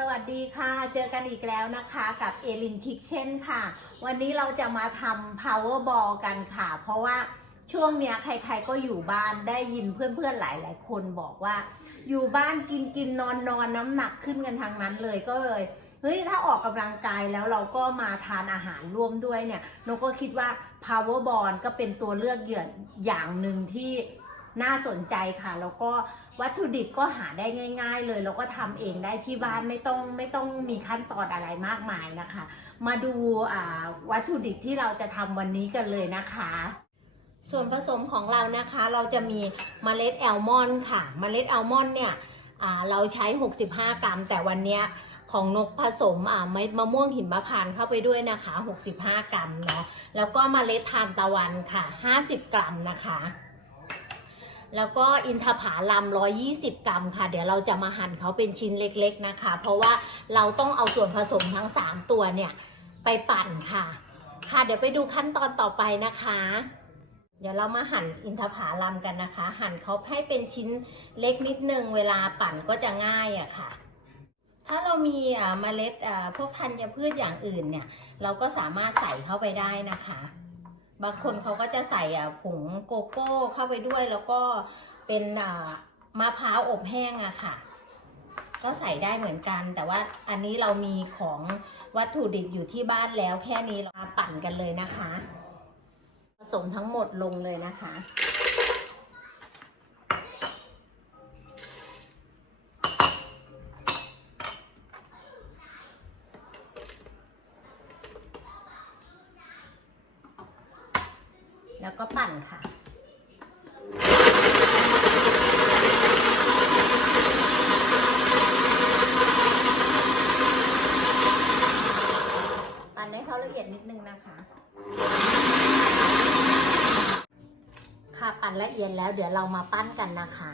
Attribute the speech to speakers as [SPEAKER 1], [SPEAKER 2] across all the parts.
[SPEAKER 1] สวัสดีค่ะ เจอกันอีกแล้วนะคะกับเอลินคิกเช่นค่ะ วันนี้เราจะมาทำ power ball กันค่ะ เพราะว่าช่วงเนี้ยใครๆก็อยู่บ้านได้ยินเพื่อนๆหลายๆ คนบอกว่า อยู่บ้านกินกินนอนนอนน้ำหนักขึ้นกันทางนั้นเลยก็เลยเฮ้ยถ้าออกกำลังกายแล้วเราก็มาทานอาหารร่วมด้วยเนี่ยนกก็คิดว่า power ball ก็เป็นตัวเลือกเหยื่ออย่างหนึ่งที่ น่าสนใจค่ะ แล้วก็วัตถุดิบก็หาได้ง่าย ๆ เลยแล้วก็ทำเองได้ที่บ้านไม่ต้องไม่ต้องมีขั้นตอนอะไรมากมายนะคะ มาดูวัตถุดิบที่เราจะทำวันนี้กันเลยนะคะ ส่วนผสมของเรานะคะเราจะมีเมล็ดแอลมอนด์ค่ะ เมล็ดแอลมอนด์เนี่ยเราใช้ 65 กรัม แต่วันนี้ของนกผสมอ่าเม็ดมะม่วงหิมพานต์เข้าไปด้วยนะคะ 65 กรัมเนาะแล้วก็เมล็ดทานตะวันค่ะ 50 กรัมนะคะ แล้วก็อินทผลัม 120 กรัมค่ะ เดี๋ยวเราจะมาหั่นเขาเป็นชิ้นเล็กๆนะคะ เพราะว่าเราต้องเอาส่วนผสมทั้ง 3 ตัวเนี่ย ไปปั่นค่ะ ค่ะเดี๋ยวไปดูขั้นตอนต่อไปนะคะ เดี๋ยวเรามาหั่นอินทผลัมกันนะคะ หั่นเขาให้เป็นชิ้นเล็กนิดนึง เวลาปั่นก็จะง่ายอะค่ะถ้าเรามีเมล็ดพวกธัญพืชอย่างอื่นเนี่ย เราก็สามารถใส่เข้าไปได้นะคะ บางคนเขาก็จะใส่อะผงโกโก้เข้าไปด้วย แล้วก็เป็นอ่ามะพร้าวอบแห้งอะค่ะ ก็ใส่ได้เหมือนกัน แต่ว่าอันนี้เรามีของวัตถุดิบอยู่ที่บ้านแล้ว แค่นี้เรามาปั่นกันเลยนะคะ ผสมทั้งหมดลงเลยนะคะ แล้วก็ปั่นค่ะปั่นให้เขาละเอียดนิดนึงนะคะ ค่ะปั่นละเอียดแล้วเดี๋ยวเรามาปั้นกันนะคะ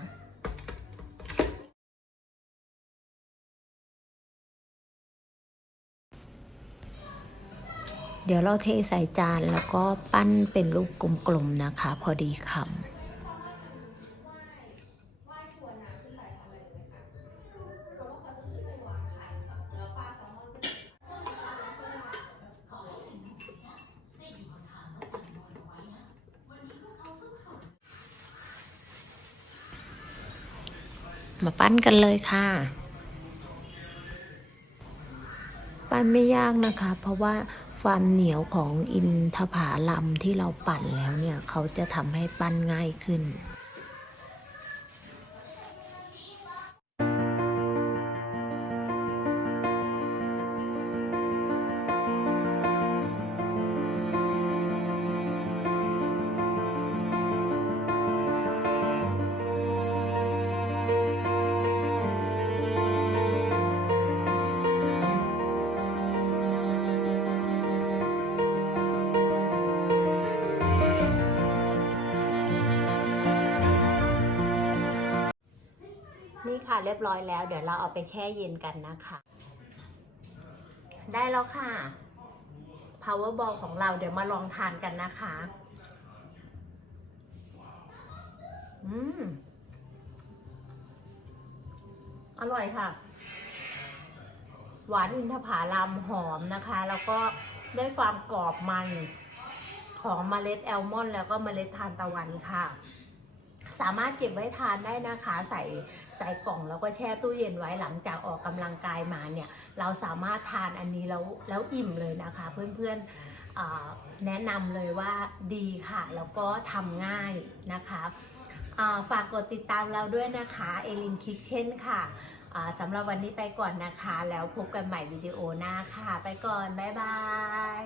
[SPEAKER 2] เดี๋ยวเราเทใส่จานแล้วก็ปั้นเป็นรูปกลมๆนะคะ พอดีคำมาปั้นกันเลยค่ะ ปั้นไม่ยากนะคะ เพราะว่า ความเหนียวของอินทผลัมที่เราปั่นแล้วเนี่ย เขาจะทำให้ปั้นง่ายขึ้น
[SPEAKER 1] ค่ะเรียบร้อยแล้ว เดี๋ยวเราเอาไปแช่เย็นกันนะคะ ได้แล้วค่ะ power ball ของเราเดี๋ยวมาลองทานกันนะคะ อืม อร่อยค่ะ หวานอินทผลัมหอมนะคะ แล้วก็ได้ความกรอบมันของเมล็ดแอลมอนด์แล้วก็เมล็ดทานตะวันค่ะ สามารถเก็บไว้ทานได้นะคะ ใส่ใส่กล่องแล้วก็แช่ตู้เย็นไว้หลังจากออกกำลังกายมาเนี่ย เราสามารถทานอันนี้แล้วแล้วอิ่มเลยนะคะ เพื่อนๆแนะนำเลยว่าดีค่ะ แล้วก็ทำง่ายนะคะฝากกดติดตามเราด้วยนะคะ เอลินคิกเช่นค่ะสำหรับวันนี้ไปก่อนนะคะ แล้วพบกันใหม่วิดีโอหน้าค่ะ ไปก่อน บ๊ายบาย